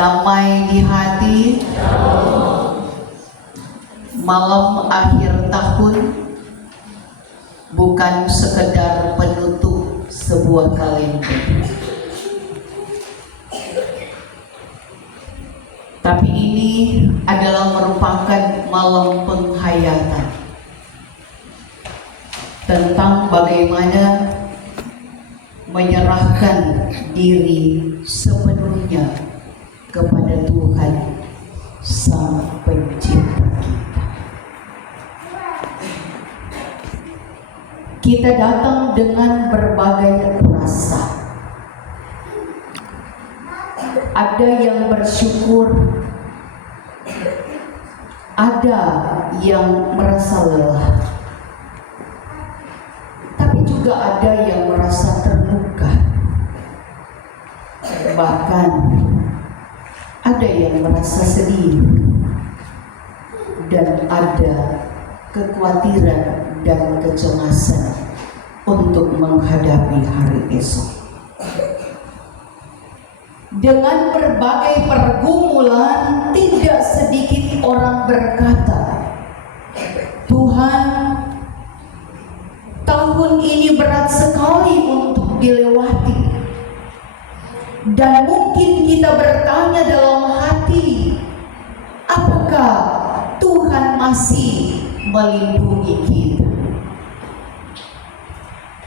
damai di hati, malam akhir tahun bukan sekedar penutup sebuah kalender, tapi ini adalah merupakan malam penghayatan tentang bagaimana menyerahkan diri sepenuhnya kepada Tuhan Sang Pencipta kita. Kita datang dengan berbagai rasa. Ada yang bersyukur, ada yang merasa lelah, tapi juga ada yang merasa terluka, bahkan ada yang merasa sedih, dan ada kekhawatiran dan kecemasan untuk menghadapi hari esok. Dengan berbagai pergumulan, tidak sedikit orang berkata, Tuhan, tahun ini berat sekali untuk dilewati. Dan mungkin kita bertanya dalam hati, apakah Tuhan masih melindungi kita?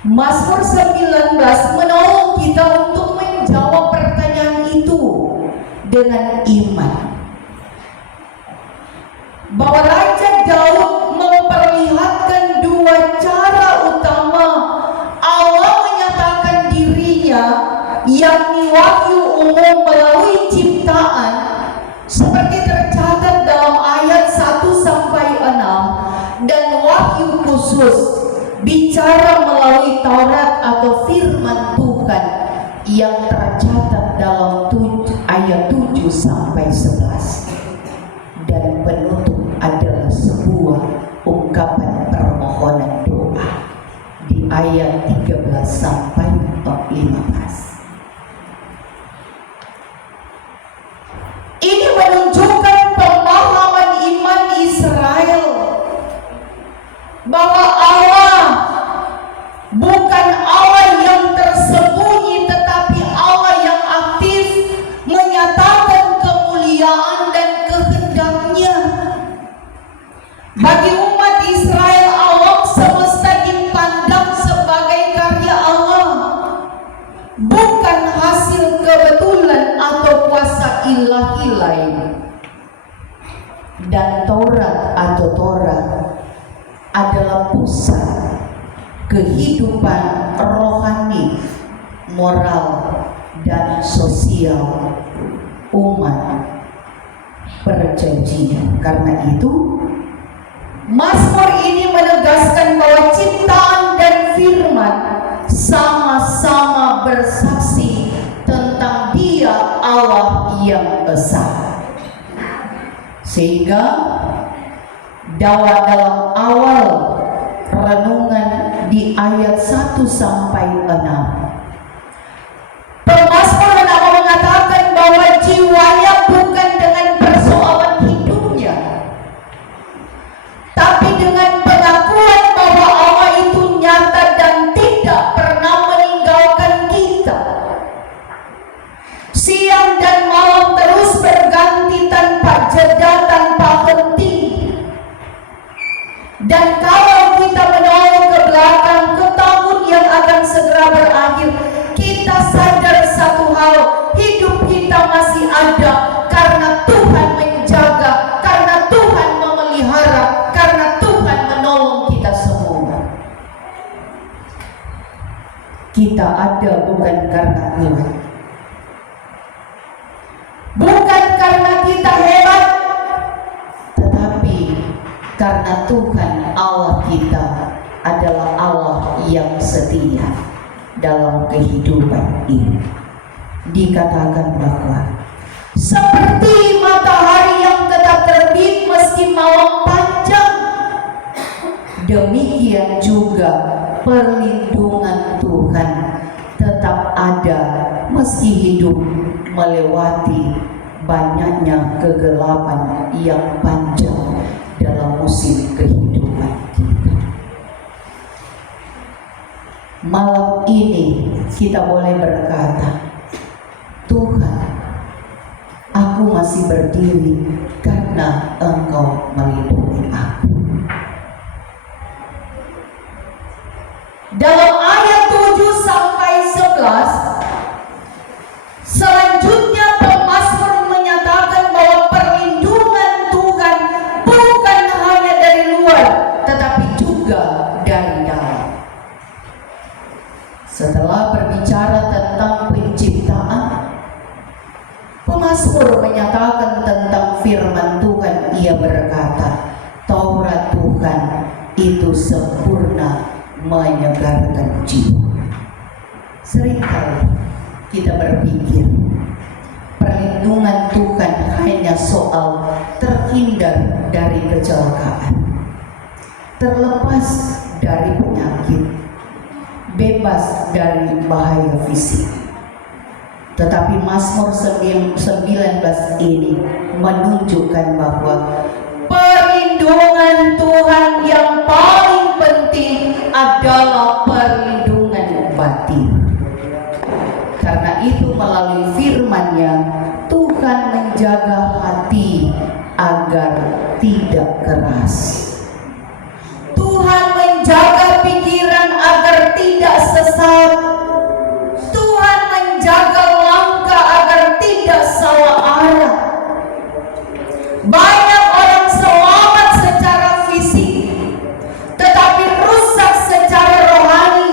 Mazmur 19 menolong kita untuk menjawab pertanyaan itu dengan iman. Bahwa Raja Daud memperlihatkan dua cara utama Allah menyatakan dirinya, yakni wahyu umum melalui ciptaan seperti tercatat dalam ayat 1-6 dan wahyu khusus bicara melalui Taurat atau firman Tuhan yang tercatat dalam ayat 7-11, dan penutup adalah sebuah ungkapan permohonan doa di ayat 13-15. Ini menunjukkan pemahaman iman Israel bahwa Allah bukan Allah yang tersembunyi, tetapi Allah yang aktif menyatakan kemuliaan dan kehendaknya. Bagi umat Israel, alam semesta dipandang sebagai karya Allah, bukan hasil kebetulan atau kuasa ilahi lain. Dan Taurat atau Torah adalah pusat kehidupan rohani, moral, dan sosial umat perjanjian. Karena itu, Mazmur ini menegaskan bahwa ciptaan dan firman sama-sama bersaksi tentang Dia Allah yang esa. Sehingga dalam awal renungan di ayat 1-6, pemazmur hendak mengatakan bahwa jiwanya bukan dengan persoalan hidupnya, tapi dengan pengakuan bahwa Allah itu nyata dan tidak pernah meninggalkan kita. Siang dan malam terus berganti tanpa jeda, tanpa henti. Dan kalau kita menoleh ke belakang, ke tahun yang akan segera berakhir, kita sadar satu hal, hidup kita masih ada karena Tuhan menjaga, karena Tuhan memelihara, karena Tuhan menolong kita semua. Kita ada bukan karena Tuhan, bukan karena kita hebat, tetapi karena Tuhan Allah kita adalah Allah yang setia dalam kehidupan ini. Dikatakan bahwa seperti matahari yang tetap terbit meski malam panjang, demikian juga perlindungan Tuhan tetap ada meski hidup melewati banyaknya kegelapan yang panjang dalam musim kehidupan kita. Malam ini kita boleh berkata, Tuhan, aku masih berdiri karena Engkau melindungi aku. Dalam ayat 7 sampai 11, selanjutnya pemazmur menyatakan bahwa perlindungan Tuhan bukan hanya dari luar, tetapi juga dari dalam. Setelah berbicara tentang penciptaan, pemazmur menyatakan tentang firman Tuhan. Ia berkata, Taurat Tuhan itu sempurna, menyegarkan jiwa. Seringkali kita berpikir perlindungan Tuhan hanya soal terhindar dari kecelakaan, terlepas dari penyakit, bebas dari bahaya fisik. Tetapi Mazmur 19 ini menunjukkan bahwa perlindungan Tuhan yang paling penting adalah perlindungan batin. Karena itu melalui firman-Nya Tuhan menjaga hati agar tidak keras. Tuhan menjaga pikiran agar tidak sesat. Tuhan menjaga langkah agar tidak salah arah. Banyak orang selamat secara fisik, tetapi rusak secara rohani.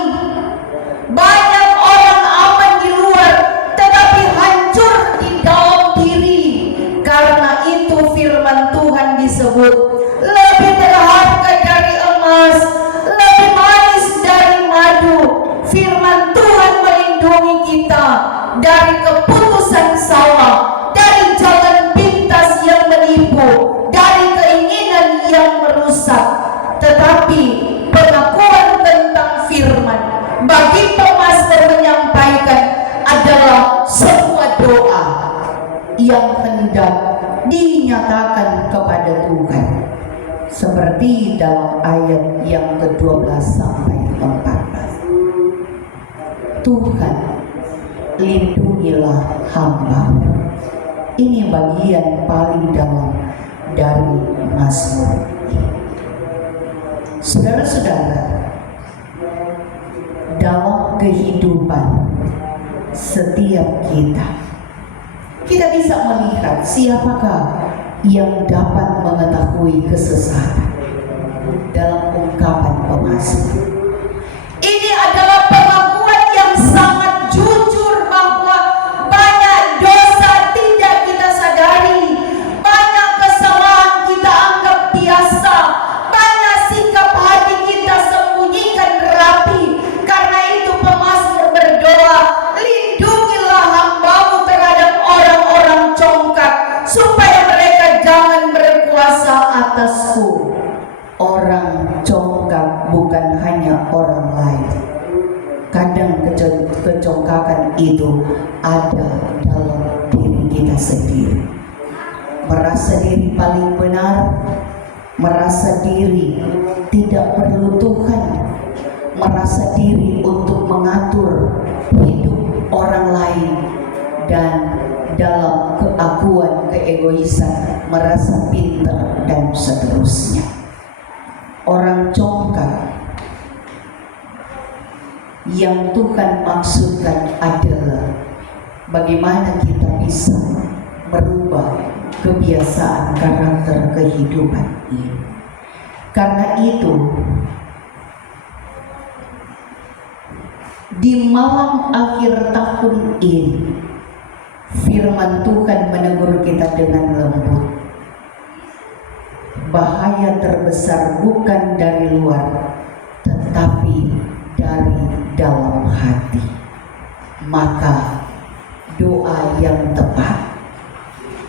Banyak orang aman di luar, tetapi hancur di dalam diri. Karena itu firman Tuhan disebut lebih berharga dari emas, lebih manis dari madu. Firman Tuhan melindungi kita dari keputusan salah, dari jalan pintas yang menipu, dari keinginan yang merusak. Tetapi pengakuan tentang firman bagi pemazmur menyampaikan adalah sebuah doa yang hendak dinyatakan kepada Tuhan, seperti dalam ayat yang ke-12 sampai 14. Tuhan, lindungilah hamba. Ini bagian paling dalam dari Mazmur ini. Saudara-saudara, dalam kehidupan setiap kita bisa melihat siapakah yang dapat mengetahui kesesatan dalam ungkapan pemazmur. Ini adalah pengakuan yang sangat jujur bahwa banyak dosa tidak kita sadari, banyak kesalahan kita anggap biasa, banyak sikap hati kita sembunyikan rapi. Karena itu pemazmur berdoa, lindungilah hamba-Mu terhadap orang-orang congkak, supaya mereka jangan berkuasa atasku. Orang congkak bukan hanya orang lain. Kadang kecongkakan itu ada dalam diri kita sendiri. Merasa diri paling benar, merasa diri tidak perlu Tuhan, merasa diri untuk mengatur hidup orang lain, dan dalam keakuan, keegoisan, merasa pintar dan seterusnya. Orang congkak yang Tuhan maksudkan adalah bagaimana kita bisa merubah kebiasaan karakter kehidupan ini. Karena itu, di malam akhir tahun ini, firman Tuhan menegur kita dengan lembut. Bahaya terbesar bukan dari luar, tetapi dari dalam hati. Maka doa yang tepat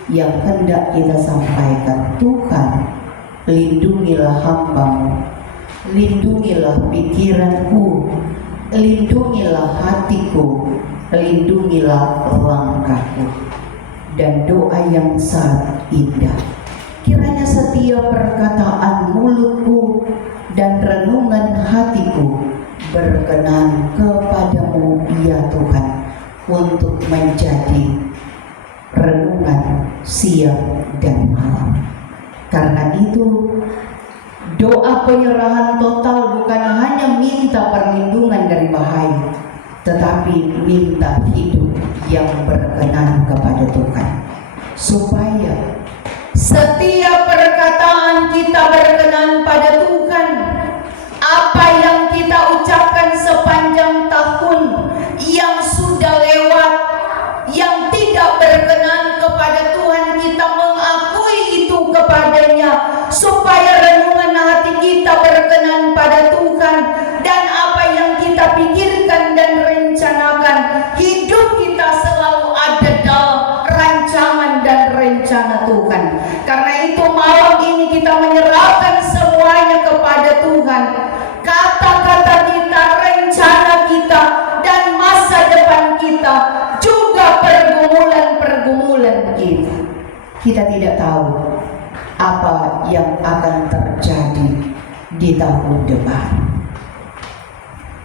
yang hendak kita sampaikan, Tuhan, lindungilah hamba-Mu, lindungilah pikiranku, lindungilah hatiku, lindungilah langkahku. dan doa yang sangat indah. Kiranya setiap perkataan mulutku dan renungan hatiku berkenan kepadamu ya Tuhan, untuk menjadi renungan siang dan malam. Karena itu doa penyerahan total bukan hanya minta perlindungan dari bahaya, tetapi minta hidup yang berkenan kepada Tuhan, supaya setiap perkataan kita berkenan pada Tuhan. Apa yang kita ucapkan sepanjang tahun yang sudah lewat, yang tidak berkenan kepada Tuhan, kita mengakui itu kepadanya, supaya renungan hati kita berkenan pada Tuhan. Dan apa yang kita pikirkan dan rencanakan, hidup kita selalu ada dalam rancangan dan rencana Tuhan. Karena itu malam ini kita menyerahkan semuanya kepada Tuhan. Kata-kata kita, rencana kita, dan masa depan kita, juga pergumulan-pergumulan kita. Kita tidak tahu apa yang akan terjadi di tahun depan.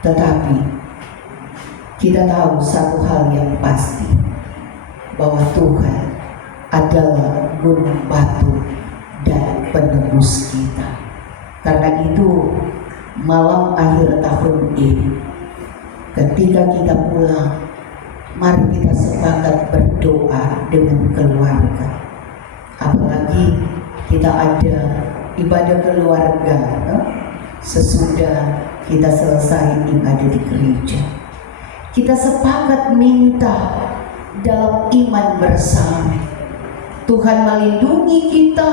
Tetapi kita tahu satu hal yang pasti, bahwa Tuhan adalah gunung batu dan penebus kita. Karena itu malam akhir tahun ini, ketika kita pulang, mari kita sepakat berdoa dengan keluarga. Apalagi kita ada ibadah keluarga sesudah kita selesai ibadah di gereja. Kita sepakat minta dalam iman bersama, Tuhan melindungi kita,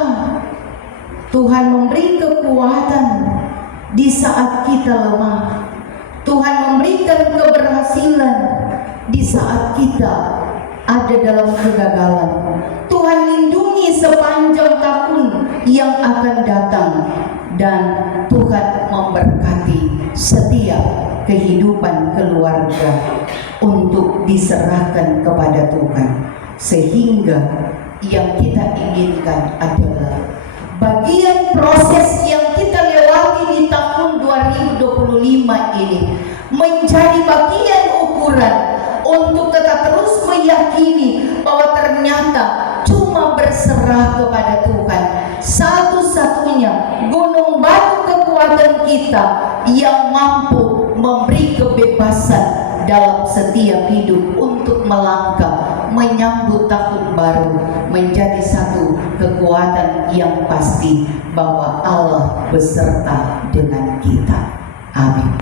Tuhan memberi kekuatan di saat kita lemah, Tuhan memberikan keberhasilan di saat kita ada dalam kegagalan. Tuhan lindungi sepanjang tahun yang akan datang, dan Tuhan memberkati setiap kehidupan keluarga untuk diserahkan kepada Tuhan, sehingga yang kita inginkan adalah bagian proses yang kita lewati di tahun 2025 ini menjadi bagian ukuran untuk kita terus meyakini bahwa ternyata cuma berserah kepada Tuhan, satu-satunya gunung batu kekuatan kita yang mampu memberi kebebasan dalam setiap hidup untuk melangkah menyambut tahun baru, menjadi satu kekuatan yang pasti bahwa Allah beserta dengan kita. Amin.